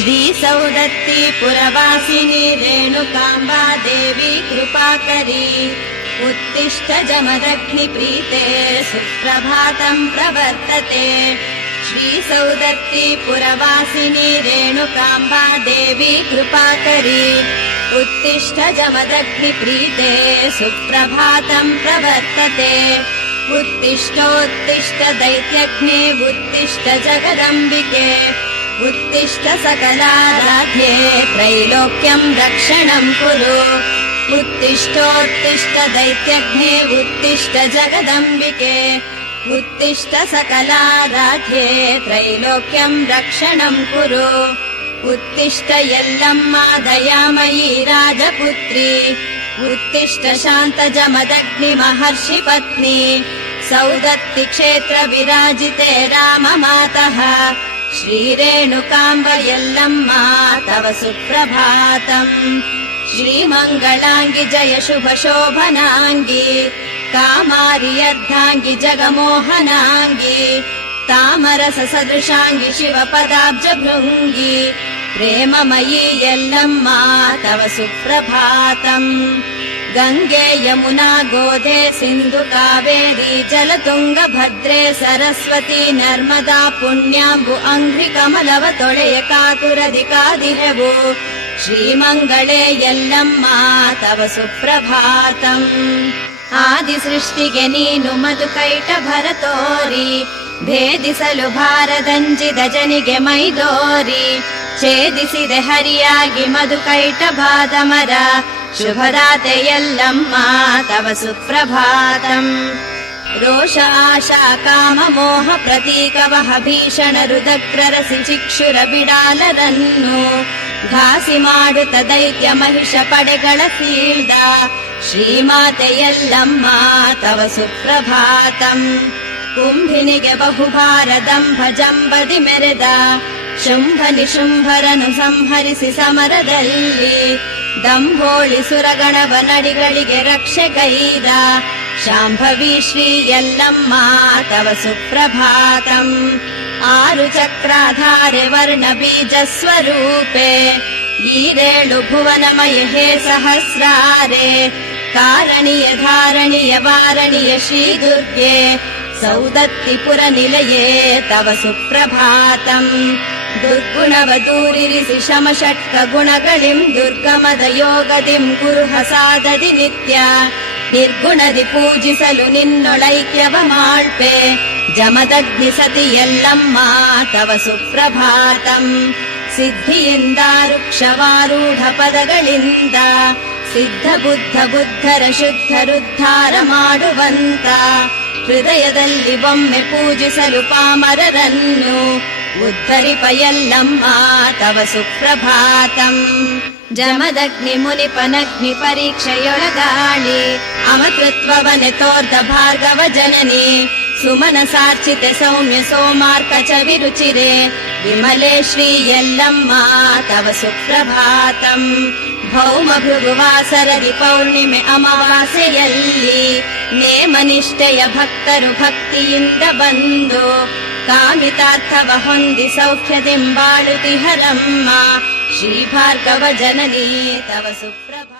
श्रीसौदत्ती पुरवासिनी रेणुकाम्बा देवी कृपाकरी उत्तिष्ठ जमदग्निप्रीते सुप्रभातम् प्रवर्तते। श्रीसौदत्ती पुरवासिनी रेणुकाम्बा देवी कृपाकरी उत्तिष्ठ जमदग्निप्रीते सुप्रभातम् प्रवर्तते। उत्तिष्ठोत्तिष्ठ दैत्यग्ने उत्तिष्ठ जगदम्बिके उत्तिष्ठ सकलाराध्ये त्रैलोक्यम् रक्षणम् कुरु। उत्तिष्ठोत्तिष्ठ दैत्यग्ने उत्तिष्ठ जगदम्बिके उत्तिष्ठ सकलाराध्ये त्रैलोक्यम् रक्षणम् कुरु। उत्तिष्ठ यल्लम्मा दयामयी राजपुत्री उत्तिष्ठ शान्तजमदग्नि महर्षि पत्नी सौदत्ति क्षेत्र विराजिते राममातः श्रीरेणुकाम्ब यल्लम्मा तव सुप्रभातम्। श्रीमङ्गलाङ्गि जय शुभ शोभनाङ्गि कामारि अर्धाङ्गि जगमोहनाङ्गि तामरस सदृशाङ्गि शिवपदाब्ज भृङ्गि प्रेममयी यल्लम्मा तव सुप्रभातम्। गङ्गे यमुना गोधे सिन्धु कावेरी जलतुङ्ग भद्रे सरस्वती नर्मदा पुण्याम्बु अङ्घ्रि कमलव ತೊಳೆಯ ಕಾತುರದಿ ಕಾದಿಹೆವು ಶ್ರೀಮಂಗಳೇ ಯಲ್ಲಮ್ಮ ತವ ಸುಪ್ರಭಾತಂ। ಆದಿ ಸೃಷ್ಟಿಗೆ ನೀನು ಮಧುಕೈಟ ಭರತೋರಿ ಭೇದಿಸಲು ಭಾರದಂಜಿದ ಜನಿಗೆ ಮೈದೋರಿ ಛೇದಿಸಿದೆ ಹರಿಯಾಗಿ ಮಧುಕೈಟ ಬಾದಮರ ಶುಭದಾತೆ ಯಲ್ಲಮ್ಮ ತವ ಸುಪ್ರಭಾತಂ। ರೋಷ ಆಶಾ ಕಾಮ ಮೋಹ ಪ್ರತೀಕವಹ ಭೀಷಣ ರುದಕ್ರರಸಿ ಚಿಕ್ಷುರ ಬಿಡಾಲರನ್ನು ಘಾಸಿ ಮಾಡುತ್ತ ದೈತ್ಯ ಮಹಿಷ ಪಡೆಗಳ ಸೀಳ್ದ ಶ್ರೀಮಾತೆ ಯಲ್ಲಮ್ಮ ತವ ಸುಪ್ರಭಾತಂ। ಕುಂಭಿನಿಗೆ ಬಹುಭಾರದಂಭ ಜಂಬದಿ ಮೆರೆದ ಶುಂಭ ನಿಶುಂಭರನು ಸಂಹರಿಸಿ ಸಮರದಲ್ಲಿ ದಂಭೋಳಿ ಸುರಗಣವ ನಡಿಗಳಿಗೆ ರಕ್ಷೆಗೈದ ಶಾಂಭವಿ ಶ್ರೀ ಯಲ್ಲಮ್ಮ ತವ ಸುಪ್ರಭಾತಂ। ಆರು ಚಕ್ರಾಧಾರೆ ವರ್ಣ ಬೀಜ ಸ್ವರೂಪೆ ಈರೇಳು ಭುವನಮಯ ಹೇ ಸಹಸ್ರಾರೆ ಕಾರಣೀಯ ಧಾರಣೀಯ ವಾರಣೀಯ ಶ್ರೀ ದುರ್ಗೆ ಸೌದತ್ತಿಪುರ ನಿಲಯೇ ತವ ಸುಪ್ರಭಾತಂ। ದುರ್ಗುಣವ ದೂರಿರಿಸಿ ಶಮಷಟ್ಕ ಗುಣಗಳಿಂ ದುರ್ಗಮದ ಯೋಗದಿಂ ಕುರು ಹಸಾದದಿ ನಿತ್ಯ ನಿರ್ಗುಣದಿ ಪೂಜಿಸಲು ನಿನ್ನೊಳೈಕ್ಯವ ಮಾಳ್ಪೆ ಜಮದಗ್ನಿ ಸತಿ ಯಲ್ಲಮ್ಮ ತವ ಸುಪ್ರಭಾತಂ। ಸಿದ್ಧಿಯಿಂದ ವೃಕ್ಷವಾರೂಢ ಪದಗಳಿಂದ ಸಿದ್ಧ ಬುದ್ಧ ಬುದ್ಧರ ಶುದ್ಧರುದ್ಧಾರ ಮಾಡುವಂತ ಹೃದಯದಲ್ಲಿ ಒಮ್ಮೆ ಪೂಜಿಸಲು ಪಾಮರರನ್ನು ಉದ್ಧರಿಪ ಯಲ್ಲಮ್ಮ ತವ ಸುಪ್ರಭಾತಂ। ಜಮದಗ್ನಿ ಮುನಿಪನಗ್ನಿ ಪರೀಕ್ಷೆಯೊಳಗಾಳಿ ಅಮತೃತ್ವವನೆ ತೋರ್ದ ಭಾರ್ಗವ ಜನನಿ ಸುಮನ ಸಾರ್ಚಿತೆ ಸೌಮ್ಯ ಸೋಮಾರ್ಕ ಚವಿರುಚಿರೆ ವಿಮಲೆ ಶ್ರೀ ಯಲ್ಲಮ್ಮ ತವ ಸುಪ್ರಭಾತಂ। ಭೌಮ ಭೃಗುವಾಸರದಿ ಪೌರ್ಣಿಮೆ ಅಮಾವಾಸ್ಯೆಯಲ್ಲಿ ನೇಮನಿಷ್ಠೆಯ ಭಕ್ತರು ಭಕ್ತಿಯಿಂದ ಬಂದು ಕಾಮಿತಾರ್ಥವ ಹೊಂದಿ ಸೌಖ್ಯದೆಂಬಾಳುತಿಹರಮ್ಮ ಶ್ರೀ ಭಾರ್ಗವ ಜನನಿ ತವ ಸುಪ್ರಭಾತಂ।